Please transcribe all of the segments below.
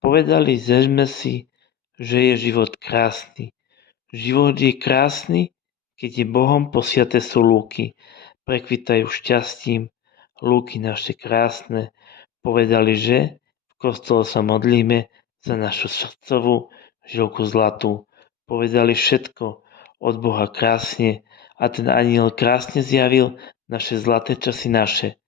Povedali sme si, že je život krásny. Život je krásny, keď je Bohom posiaté sú lúky. Prekvitajú šťastím, lúky naše krásne. Povedali, že v kostole sa modlíme za našu srdcovú žilku zlatú. Povedali všetko od Boha krásne a ten anjel krásne zjavil naše zlaté časy naše.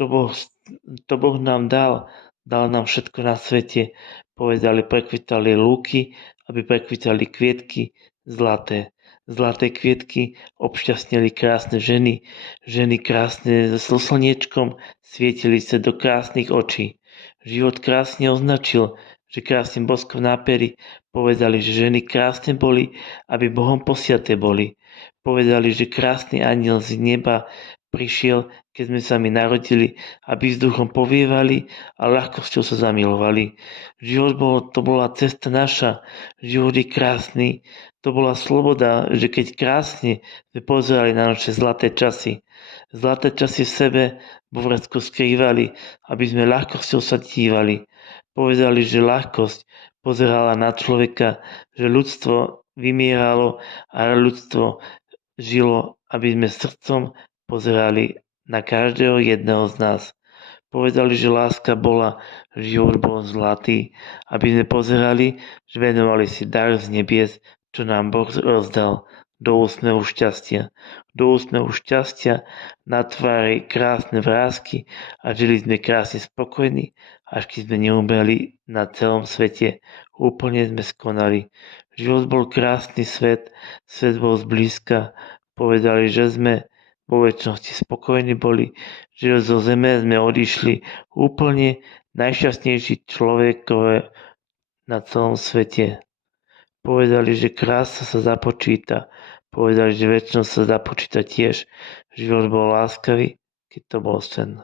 To boh nám dal nám všetko na svete. Povedali, prekvitali lúky, aby prekvitali kvietky zlaté. Zlaté kvietky obšťastnili krásne ženy. Ženy krásne so slniečkom svietili sa do krásnych očí. Život krásne označil, že krásnym boskom nápery povedali, že ženy krásne boli, aby Bohom posiaté boli. Povedali, že krásny anjel z neba prišiel, keď sme sa my narodili, aby vzduchom povievali a ľahkosťou sa zamilovali. To bola cesta naša, život je krásny, to bola sloboda, že keď krásne sme pozerali na naše zlaté časy v sebe vo vrecku skrývali, aby sme ľahkosťou sa dívali. Povedali, že ľahkosť pozerala na človeka, že ľudstvo vymieralo a ľudstvo žilo, aby sme srdcom pozerali na každého jedného z nás. Povedali, že láska bola, že život bol zlatý, aby sme pozerali, že venovali si dar z nebies, čo nám Boh rozdal do úsmevu šťastia. Do úsmevu šťastia na tvári krásne vrásky a žili sme krásne spokojní, až keď sme neumreli na celom svete. Úplne sme skonali. Život bol krásny svet bol zblízka. Povedali, že sme vo večnosti spokojní boli, že zo zeme sme odišli úplne najšťastnejší človekové na celom svete. Povedali, že krása sa započíta. Povedali, že večnosť sa započíta tiež. Život bol láskavý, keď to bol sen.